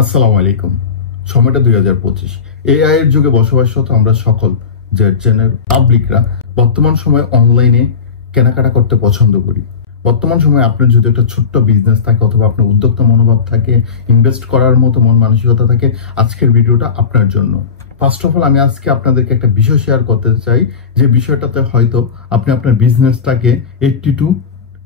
আসসালামু আলাইকুম। সময়টা 2025। এআই এর যুগে বসবাসরত আমরা সকল জেনের পাবলিকরা বর্তমান সময়ে অনলাইনে কেনাকাটা করতে পছন্দ করি। বর্তমান সময়ে আপনার যদি একটা ছোট্ট বিজনেস থাকে অথবা আপনার উদ্যোক্তা মনোভাব থাকে, ইনভেস্ট করার মতো মন মানসিকতা থাকে, আজকের ভিডিওটা আপনার জন্য। ফার্স্ট অফ অল আমি আজকে আপনাদেরকে একটা বিষয় শেয়ার করতে চাই, যে বিষয়টাতে হয়তো আপনি আপনার বিজনেসটাকে 80 to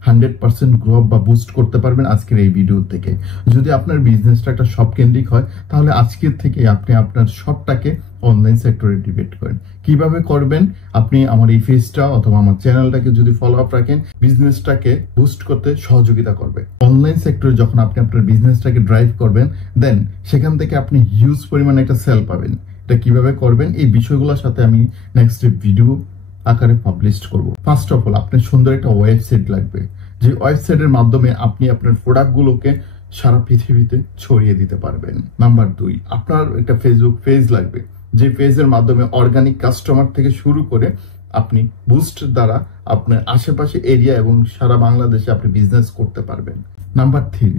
100% গ্রো আপ বা বুস্ট করতে পারবেন আজকের এই ভিডিও থেকে। যদি আপনার বিজনেসটা একটা শপ কেন্দ্রিক হয়, তাহলে আজকের থেকে আপনি আপনার শপটাকে অনলাইন সেক্টরে ডিবেট করেন। কিভাবে করবেন? আপনি আমার এই পেজটা অথবা আমার চ্যানেলটাকে যদি ফলো আপ রাখেন, বিজনেসটাকে বুস্ট করতে সহযোগিতা করবে। অনলাইন সেক্টরে যখন আপনি আপনার বিজনেসটাকে ড্রাইভ করবেন, দেন সেখান থেকে আপনি হিউজ পরিমাণে একটা সেল পাবেন। এটা কিভাবে করবেন, এই বিষয়গুলোর সাথে আমি নেক্সট ভিডিও আকারে পাবলিশ করব। ফার্স্ট অফ অল আপনার সুন্দর একটা ওয়েবসাইট লাগবে, যে ওয়েবসাইটের মাধ্যমে আপনি আপনার প্রোডাক্টগুলোকে সারা পৃথিবীতে ছড়িয়ে দিতে পারবেন। নাম্বার 2, আপনার একটা ফেসবুক পেজ লাগবে, যে পেজের মাধ্যমে অর্গানিক কাস্টমার থেকে শুরু করে আপনি বুস্ট দ্বারা আপনার আশেপাশে এরিয়া এবং সারা বাংলাদেশে আপনি বিজনেস করতে পারবেন। নাম্বার 3,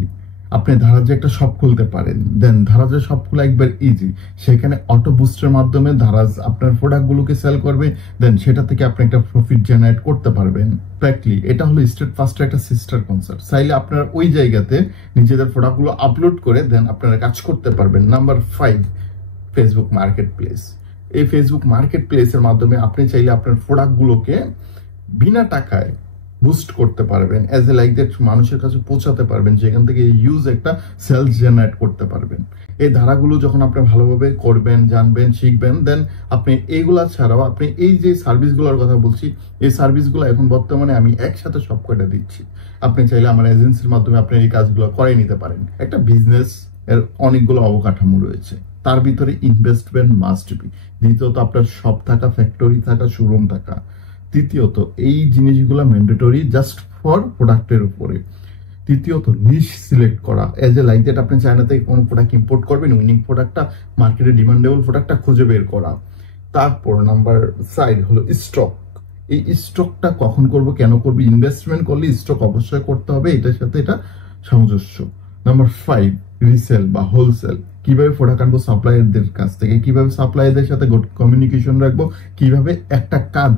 আপনি ধারাজে একটা শপ খুলতে পারেন। দেন ধারাজে শপ খোলা একবার ইজি, সেখানে অটো বুস্টের মাধ্যমে ধারাজ আপনার প্রোডাক্টগুলোকে সেল করবে, দেন সেটা থেকে আপনি একটা প্রফিট জেনারেট করতে পারবেন। প্র্যাকটিক্যালি এটা হলো স্টেট ফার্স্টের একটা সিস্টার কনসেপ্ট। চাইলে আপনারা ওই জায়গাতে নিজেদের প্রোডাক্টগুলো আপলোড করে দেন আপনারা কাজ করতে পারবেন। Number 5, Facebook market place. এই ফেসবুক মার্কেট প্লেসের মাধ্যমে আপনি চাইলে আপনার প্রোডাক্টগুলোকে বিনা টাকায় বুস্ট করতে পারবেন, এজ এ লাইক দ্যাট মানুষের কাছে পৌঁছাতে পারবেন, যেখান থেকে ইউজ একটা সেলস জেনারেট করতে পারবেন। এই ধারাগুলো যখন আপনি ভালোভাবে করবেন, জানবেন, শিখবেন, দেন আপনি এইগুলা ছাড়াও আপনি এই যে সার্ভিসগুলোর কথা বলছি, এই সার্ভিসগুলো এখন বর্তমানে আমি একসাথে সব কয়টা দিচ্ছি। আপনি চাইলে আমার এজেন্সির মাধ্যমে আপনি এই কাজগুলো করে নিতে পারেন। একটা বিজনেস এর অনেকগুলো অবকাঠামো রয়েছে, তার ভিতরে ইনভেস্টমেন্ট মাস্ট বি। দ্বিতীয়ত আপনার শপ থাকা, ফ্যাক্টরি থাকা, শোরুম থাকা। তৃতীয়ত এই জিনিসগুলো ম্যান্ডেটরি জাস্ট ফর প্রোডাক্টের উপরে। তৃতীয়ত নিশ সিলেক্ট করা, এজ এ লাইক দ্যাট আপনি চায়না থেকে কোনো প্রোডাক্ট ইম্পোর্ট করবেন, উইনিং প্রোডাক্টটা, মার্কেটে ডিমান্ডেবল প্রোডাক্টটা খুঁজে বের করা। তারপর নাম্বার 4 হলো স্টক। এই স্টকটা কখন করব, কেন করবো? ইনভেস্টমেন্ট করলে স্টক অবশ্যই করতে হবে, এটার সাথে এটা সামঞ্জস্য। নাম্বার 5, রিসেল বা হোলসেল। কিভাবে প্রোডাক্ট আনবো সাপ্লায়ারদের কাছ থেকে, কিভাবে সাপ্লায়ারদের সাথে গুড কমিউনিকেশন রাখবো, কিভাবে একটা কাজ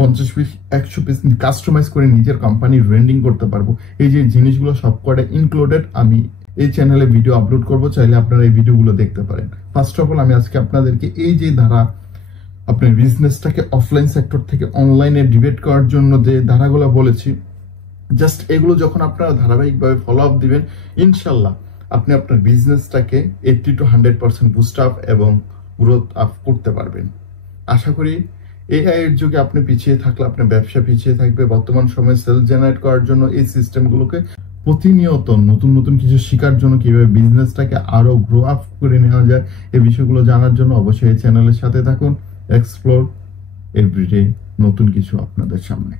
50 পিস 100 পিস কাস্টমাইজ করে নিজের কোম্পানি ব্র্যান্ডিং করতে পারবো। এই যে জিনিসগুলো সবকটা ইনক্লুডেড আমি এই চ্যানেলে ভিডিও আপলোড করব, চাইলে আপনারা এই ভিডিওগুলো দেখতে পারেন। ফার্স্ট অফ অল আমি আজকে আপনাদেরকে এই যে ধারা আপনার বিজনেসটাকে অফলাইন সেক্টর থেকে অনলাইনে ডিবেট করার জন্য যে ধারাগুলো বলেছি, জাস্ট এগুলো যখন আপনারা ধারাবাহিকভাবে ফলো আপ দিবেন, ইনশাল্লাহ আপনি আপনার বিজনেসটাকে 80 to 100% বুস্ট আপ এবং গ্রোথ আপ করতে পারবেন। আশা করি এআই এর যুগে আপনি পিছিয়ে থাকলে আপনার ব্যবসা পিছিয়ে থাকবে। বর্তমান সময়ে সেল জেনারেট করার জন্য এই সিস্টেমগুলোকে প্রতিনিয়ত নতুন নতুন কিছু শেখার জন্য, কিভাবে বিজনেসটাকে আরো গ্রো আপ করে নেওয়া যায়, এই বিষয়গুলো জানার জন্য অবশ্যই এই চ্যানেলের সাথে থাকুন। এক্সপ্লোর এভরিডে নতুন কিছু আপনাদের সামনে।